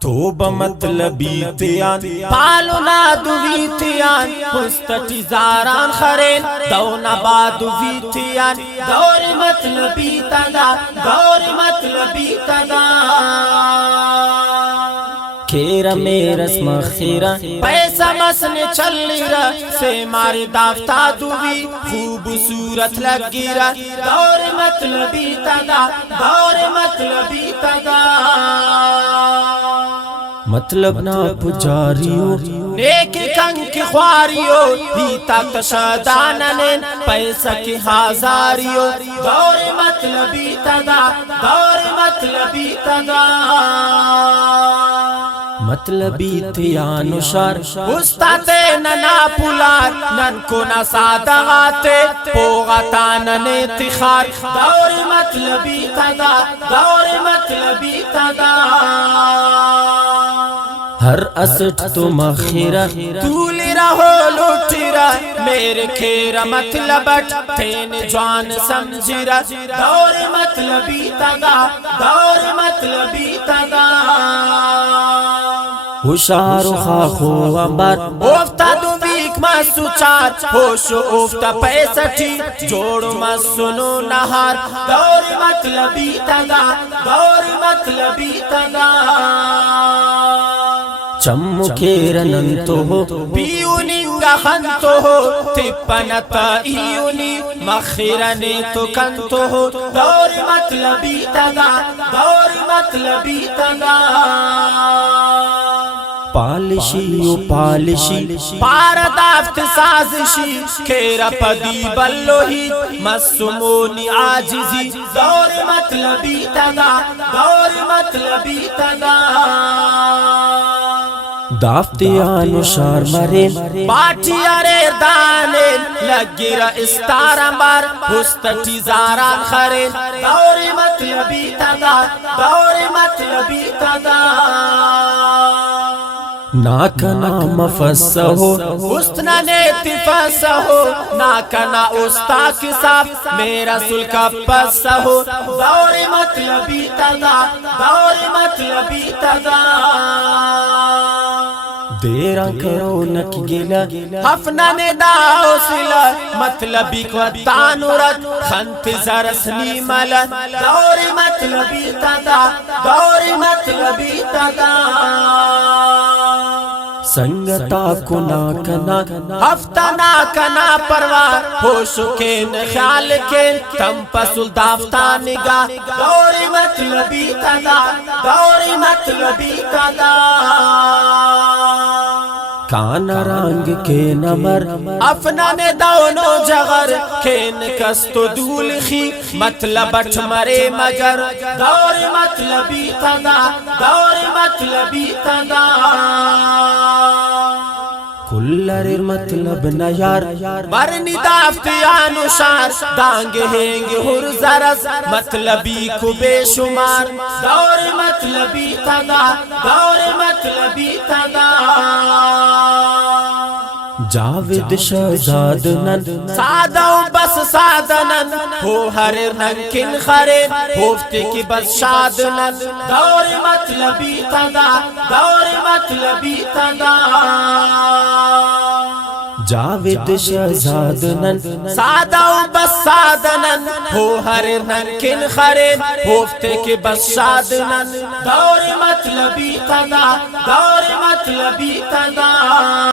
توبه مطلبی تیان پالونا دوی تیان پستتی زاران خرین دونا بادوی تیان دور مطلبی تدا دور مطلبی تدا کھیرا میرس مخیرا پیسہ مسن چلی را سے ماری دافتا دوی خوب صورت لگی را دور مطلبی تدا دور مطلبی تدا مطلب نا پجاریو نیک کنک خواریو ہیتا کشادانن پیسہ کی ہزاریو دور مطلبی تدا دور مطلبی تدا مطلبی تیانو شار استاتے ننا پولار نن کو نسادغاتے پوغتان نیتخار دور مطلبی تدا دور مطلبی تدا ہر اسٹ تو مخیرہ تولی رہو لوٹیرہ میرے کھیرہ مطلبٹ تین جوان سمجھیرہ دور مطلبی تدا دور مطلبی تدا ہوشارو خاخو امبر اوفتا دو بیک مسو چار ہوشو اوفتا پیسٹی جوڑو مسنو نہار دور مطلبی تدا دور مطلبی تدا چمو کیرنن تو ہو پیوننگا خن تو ہو تپنتا ایونی مخیرنی تو کن تو ہو دور مطلبی تدا دور مطلبی تدا پالشی و پالشی پاردافت سازشی کھیرا پدی بلوہی مسمونی آجزی دور مطلبی تدا دور مطلبی تدا دافتیانو شار مرین باٹی اریر دانین لگی را استارمبر ہستتی زاران خرین دور مطلبی تدا دور مطلبی تدا ناکنا مفسہ ہو استنا نیتی فسہ ہو ناکنا استا کساف میرا سلکا پسہ ہو دور مطلبی تدا دور مطلبی تدا دیرا کرو نک گلا حفنا نداؤ سلا مطلبی کو تانورت خنت زرسنی ملت دور مطلبی تدا دور مطلبی تدا سنگتا کنا کنا ہفتہ نا کنا پروار ہوشو کین خیال کین تم پسل دافتا نگاہ دور مطلبی تدا دور مطلبی تدا کان رنگ کے نمر افنان دونو جغر کین کستو دول خی مطلبٹ مرے مگر دور مطلبی تدا دور مطلبی تدا کلر مطلب نیار برنی دافتیانو شار دانگ ہینگ ہر زرز مطلبی کو بے شمار دور مطلبی تدا دور مطلبی تدا جاوید شہزادنن ساداؤ بس سادنن ہو ہر ننکن خرین ہوفتے کی بس شادنن دور مطلبی تدا دور مطلبی تدا جاوید شہزادنن ساداؤ بس سادنن ہو ہر ننکن خرین ہوفتے کی بس شادنن دور مطلبی تدا دور مطلبی تدا